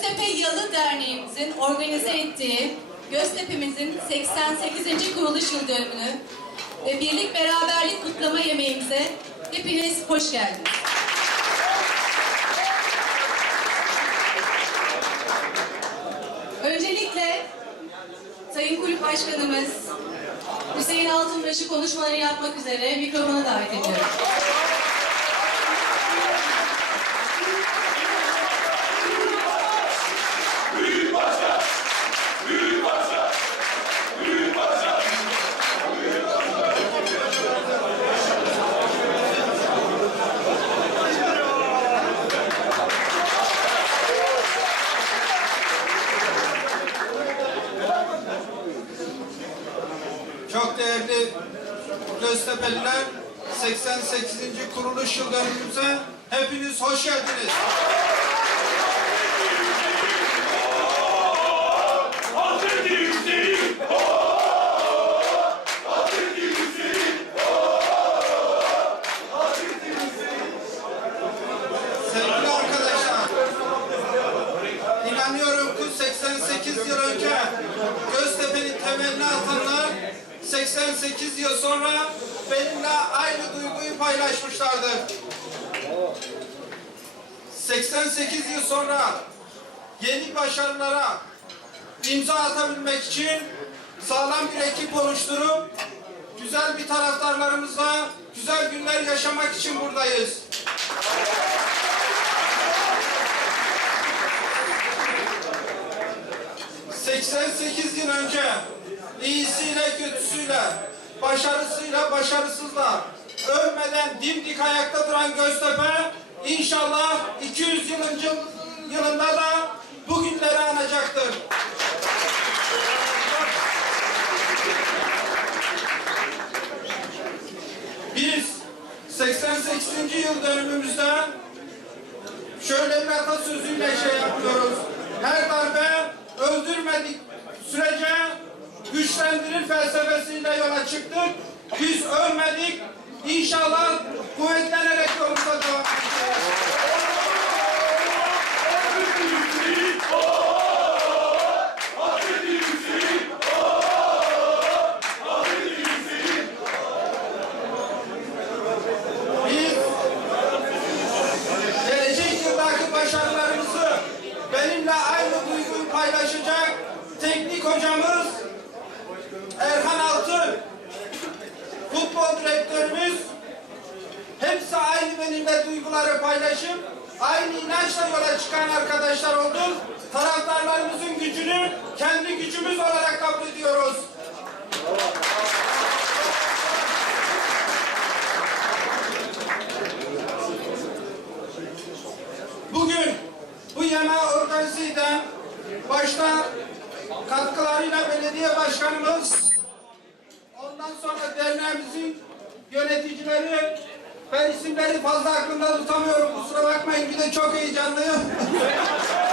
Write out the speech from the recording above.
Göztepe Yalı Derneğimizin organize ettiği Göztepe'mizin 88. kuruluş yıl dönümünü ve birlik beraberlik kutlama yemeğimize hepiniz hoş geldiniz. Öncelikle Sayın Kulüp Başkanımız Hüseyin Altınbaş'ı konuşmalarını yapmak üzere mikrofona davet ediyorum. Çok değerli Göztepe'liler, 88. kuruluş yıl dönümümüze hepiniz hoş geldiniz. Sevgili arkadaşlar, inanıyorum ki 88 yıl önce Göztepe'nin temelini atanlar 88 yıl sonra benimle aynı duyguyu paylaşmışlardır. 88 yıl sonra yeni başarılara imza atabilmek için sağlam bir ekip oluşturup güzel bir taraftarlarımızla güzel günler yaşamak için buradayız. ...88 yıl önce iyisiyle kötüsüyle, başarısıyla başarısızla ölmeden dimdik ayakta duran Göztepe inşallah 200 yılın yılında da bugünleri anacaktır. Biz 88. yıl dönümümüzde şöyle bir atasözüyle şey yapıyoruz. Her darbe öldürmedik felsefesiyle yola çıktık. Biz ölmedik. İnşallah kuvvetlenerek yolumuza devam edeceğiz. Biz gelecek yıldaki başarılarımızı benimle aynı duyguyu paylaşacak teknik hocamız Erhan futbol direktörümüz hepsi aynı benimle duyguları paylaşıp aynı inançla yola çıkan arkadaşlar olduk. Taraftarlarımızın gücünü kendi gücümüz olarak kabul ediyoruz. Bugün bu yemeği organize eden başta katkılarıyla belediye başkanımız ondan sonra derneğimizin yöneticileri ben isimleri fazla aklımda tutamıyorum kusura bakmayın bir de çok heyecanlıyım.